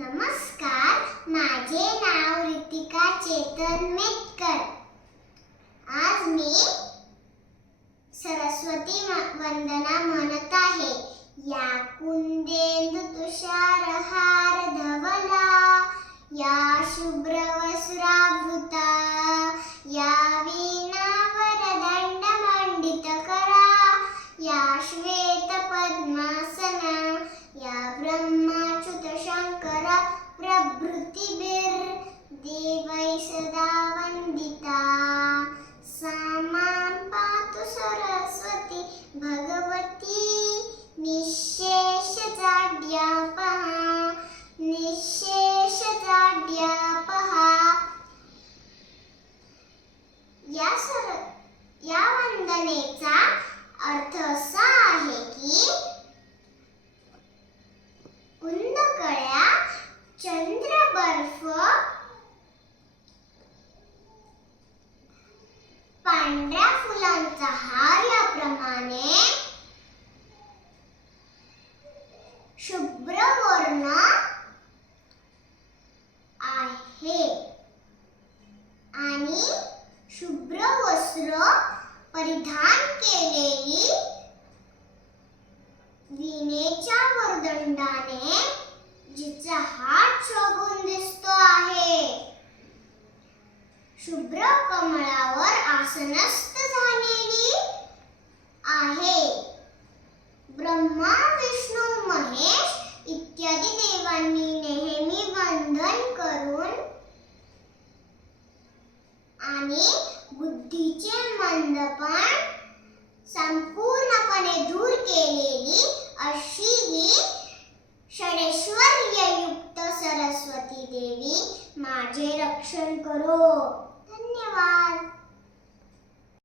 नमस्कार, माझे नाव रितिका चेतन मेटकर। आज मी सरस्वती वंदना म्हणत आहे। या कुंदेंदु तुषार हार धवला, या शुभ्र वस्त्रावृता, या वीणावर दंड मंडित करा, या श्वेत पद्मासना, या ब्रह्माच्युत शंकर प्रभृतिभिर देवै सदा वंदिता। सा मां पातु सरस्वती भगवती, निःशेष जाड्यापहा, निःशेष जाड्यापहा। या वंदनेचा अर्थ असा आहे की कुंदकळ्या, चंद्र, बर्फ, पांढऱ्या फुलांचा हार याप्रमाणे शुभ्र वर्ण आहे आणि शुभ्र वस्त्र परिधान केलेली वीणेच्या वरदंडाने जिचा हात शोभून दिसतो आहे। शुभ्र कमळावर आसनस्थ झालेली आहे। ब्रह्मा, विष्णू, महेश इत्यादी देवांनी नेहमी वंदन करून आणि बुद्धीचे मंदपण संपूर्णपणे दूर केलेली अशी ही षडेश्वर्ययुक्त सरस्वती देवी माझे रक्षण करो। धन्यवाद।